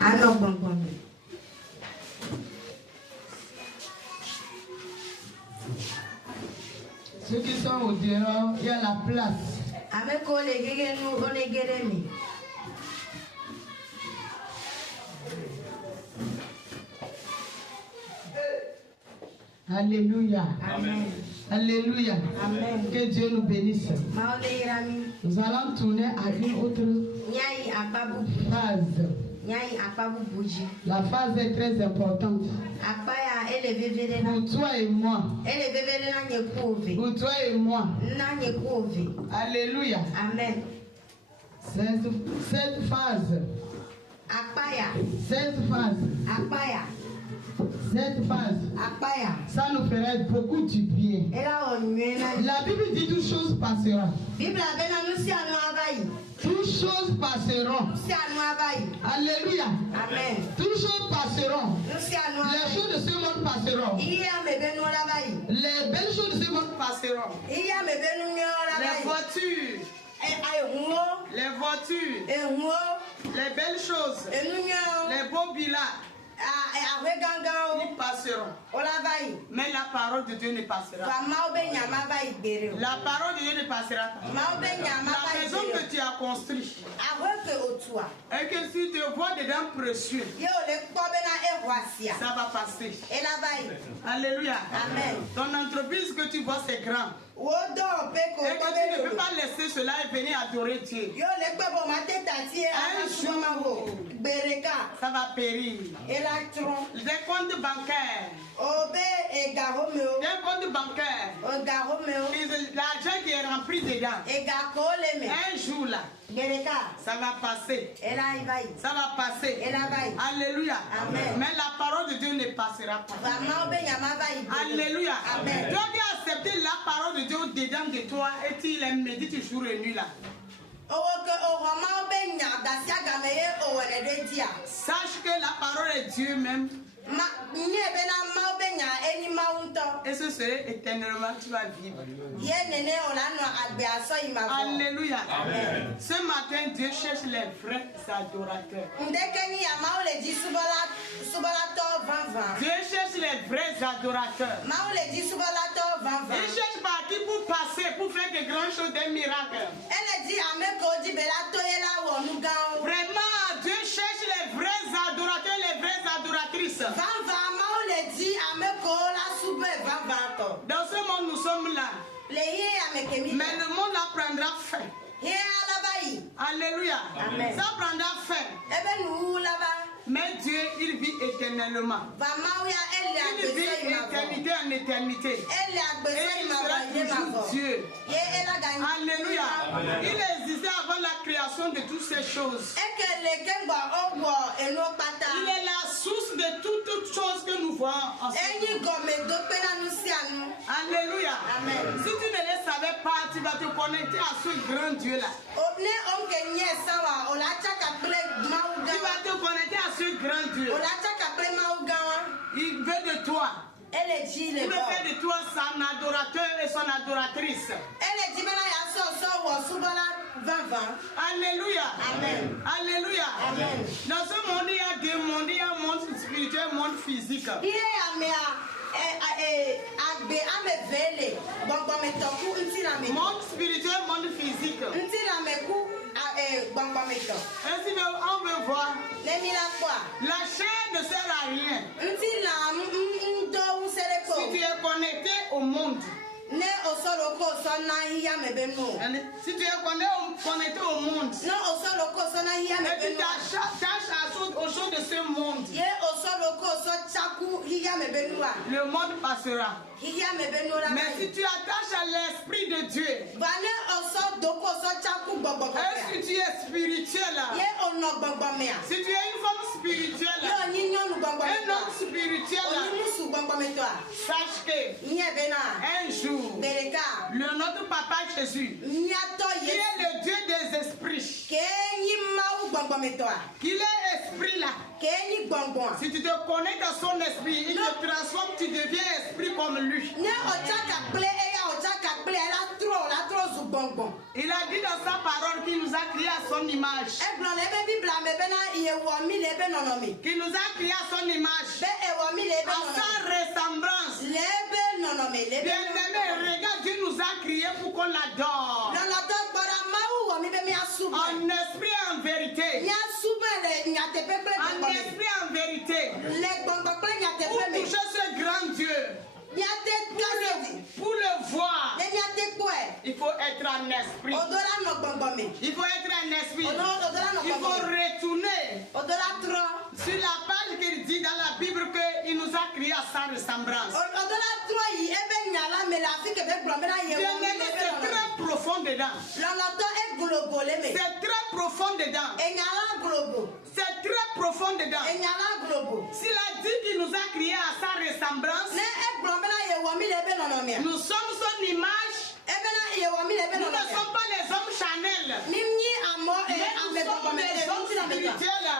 Alors, bon. Ceux qui sont au dehors, il y a la place. Alléluia. Amen. Alléluia. Amen. Que Dieu nous bénisse. Nous allons tourner à une autre phase. La phase est très importante. Pour toi et moi. Pour toi et moi. Alléluia. Amen. Cette phase. Cette phase, ça nous ferait beaucoup du bien. La Bible dit toutes choses passeront. Toutes choses passeront. Alléluia. Amen. Toutes choses passeront. Les choses de ce monde passeront. Les belles choses de ce monde passeront. Les voitures. Les voitures. Les belles choses. Les beaux villas. Ils passeront. Mais la parole de Dieu ne passera pas. La parole de Dieu ne passera pas. La maison que tu as construite et que si tu vois dedans précieux, ça va passer. Alléluia. Amen. Ton entreprise que tu vois c'est grand. Et que tu ne peux pas laisser cela et venir adorer Dieu. Un jour, ça va périr. Des comptes bancaires. L'argent qui est rempli dedans. Un jour là, ça va passer. Ça va passer. Alléluia. Amen. Mais la parole de Dieu ne passera pas. Alléluia. Amen. Tu dois accepter la parole de Dieu dedans de toi et tu les médites jour et nuit là. Sache que la parole est Dieu même. Et ce serait éternellement tu vas vivre. Alléluia. Amen. Ce matin, Dieu cherche les vrais adorateurs. Dieu cherche les vrais adorateurs. Il cherche par qui pour passer, pour faire de grandes choses, des miracles. Vraiment, Dieu cherche les vrais adorateurs, les vraies adoratrices. Dans ce monde, nous sommes là. Mais le monde là prendra fin. Alléluia. Amen. Ça prendra fin. Mais Dieu, il vit éternellement. Il vit éternité en éternité. Et il sera toujours Dieu. Alléluia. Amen. Il existait avant la création de toutes ces choses. Il est la source de toutes choses que nous voyons en ce monde. Alléluia. Amen. Si tu ne les savais pas, tu vas te connecter à ce grand Dieu-là. Tu vas te connecter à ce grand Dieu. Il veut de toi. Il veut faire de toi son adorateur et son adoratrice. Alléluia. Amen. Alléluia. Amen. Dans ce monde, il y a deux mondes. Il y a un monde spirituel, un monde physique. Monde spirituel, monde physique. Ainsi, on veut voir. La chair ne sert à rien. Si tu es connecté au monde. Si tu es connecté au monde. Et tu t'attaches aux choses de ce monde. Le monde passera. Mais si tu attaches à l'esprit de Dieu. Et si tu es spirituel là. Si tu es une femme spirituelle là. Un homme spirituel là. Sache que un jour, notre papa Jésus, qui est le Dieu des esprits, qu'il est esprit là. Si tu te connectes à son esprit, il te transforme, tu deviens esprit comme lui. Il a dit dans sa parole qu'il nous a a créé à son image. Qui nous a créé à son image. À sa ressemblance. Bien-aimé, regarde, Dieu nous a créé pour qu'on l'adore. En esprit et en vérité. En esprit et en vérité. Pour toucher ce grand Dieu. Pour le voir, il faut être en esprit. Il faut être en esprit. Il faut retourner sur la page qu'il dit dans la Bible qu'il nous a créé à sa ressemblance. C'est très profond dedans. C'est très profond dedans. C'est très profond dedans. S'il a dit qu'il nous a créé à sa ressemblance, nous sommes son image. Nous ne sommes pas les hommes Chanel. Mais nous sommes les hommes spirituels.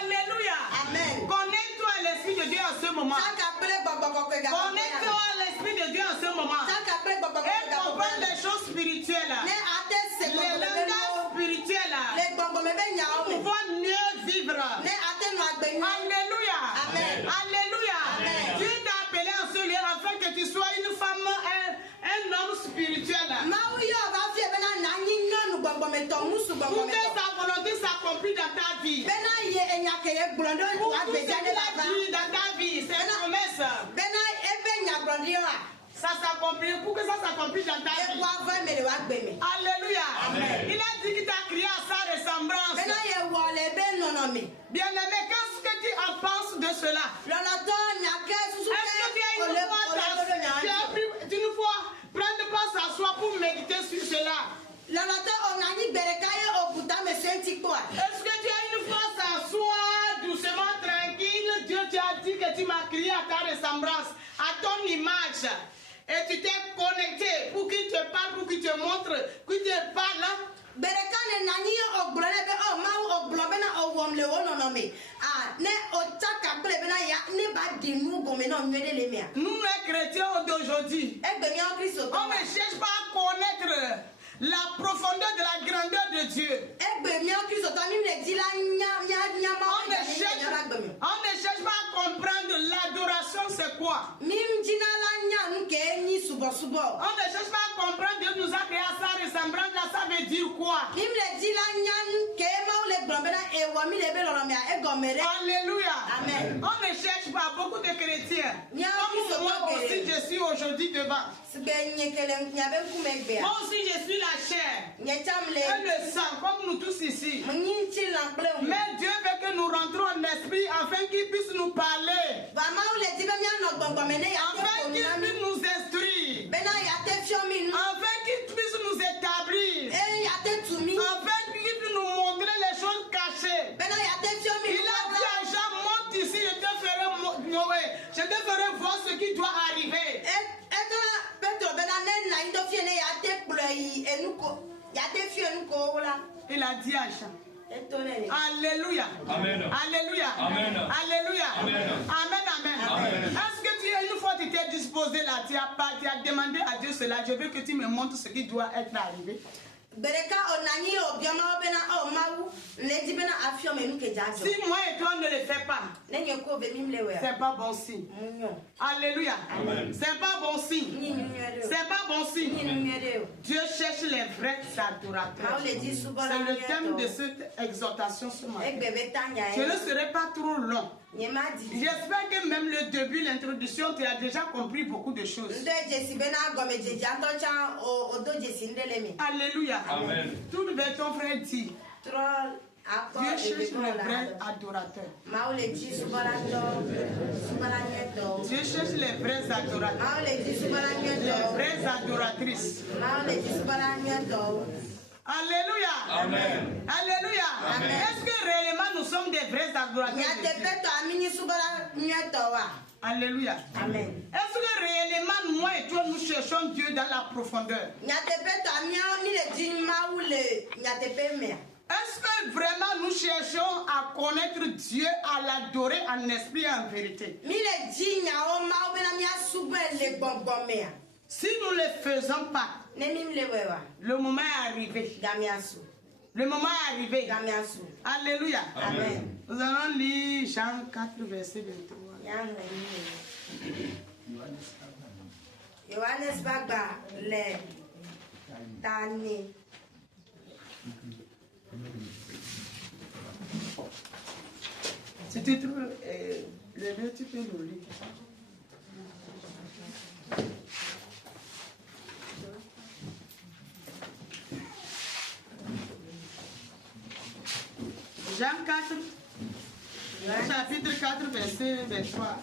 Alléluia. Amen. Connecte-toi à l'Esprit de Dieu en ce moment. Connecte-toi à l'Esprit de Dieu en ce moment. Et comprends les choses spirituelles. Les langages spirituels. Pour pouvoir mieux vivre. Alléluia. Amen. Alléluia. Amen. Dieu t'a appelé en ce lieu afin que tu sois une femme, un homme spirituel. Pour que sa volonté s'accomplisse dans ta vie. Pour que ce qu'il a dit dans ta vie, c'est une promesse. Ça s'accomplit, pour que ça s'accomplisse dans ta vie. Alléluia. Amen. Il a dit qu'il t'a créé à sa ressemblance. Bien-aimé, qu'est-ce que tu en penses de cela? Est-ce que tu as une fois prendre pas s'asseoir pour méditer sur cela? Est-ce que tu as une fois s'asseoir doucement, tranquille? Dieu t'a dit que tu m'as créé à ta ressemblance, à ton image. Et tu t'es connecté pour qu'il te parle, pour qu'il te montre, qu'il te parle. Nous, les chrétiens d'aujourd'hui, on ne cherche pas à connaître la profondeur de la grandeur de Dieu. On ne cherche pas à comprendre l'adoration, c'est quoi. On ne cherche pas à comprendre Dieu nous a créé à sa ressemblance, là, ça veut dire quoi? Alléluia. Amen. On ne cherche pas, beaucoup de chrétiens. Comme moi aussi, je suis aujourd'hui devant. Moi aussi, je suis la chair et le sang, comme nous tous ici. Mais Dieu veut que nous rentrons en esprit afin qu'il puisse nous parler. Afin qu'il puisse nous instruire. Afin qu'il puisse nous établir. Afin qu'il puisse nous montrer les choses cachées. Il a dit à Jean, monte ici, je te ferai voir ce qui doit arriver. Il a dit à Jean. Alléluia. Amen. Alléluia. Amen. Alléluia. Amen. Amen. Amen. Est-ce que une fois tu t'es disposé là, tu as demandé à Dieu cela, je veux que tu me montres ce qui doit être arrivé. Si moi et toi ne le fait pas, c'est pas bon signe. Alléluia. C'est pas bon signe. C'est pas bon signe. Dieu cherche les vrais adorateurs. C'est le thème de cette exhortation ce matin. Je ne serai pas trop long. J'espère que même le début, l'introduction, tu as déjà compris beaucoup de choses. Alléluia. Amen. Tout le ton frère dit. Dieu cherche les vrais adorateurs. Dieu cherche les vrais adorateurs. Les vraies adoratrices. Alléluia. Amen. Alléluia. Amen. Est-ce que réellement nous sommes des vrais adorateurs? Alléluia. Amen. Est-ce que réellement moi et toi nous cherchons Dieu dans la profondeur? Est-ce que vraiment nous cherchons à connaître Dieu, à l'adorer en esprit et en vérité? Si nous ne le faisons pas, le moment est arrivé. Le moment est arrivé. Alléluia. Amen. Nous allons lire Jean 4, verset 23. Johannes Bagba, le Tani. Si tu trouves le lieu, tu peux nous lire. Jean 4, chapitre 4, verset 23.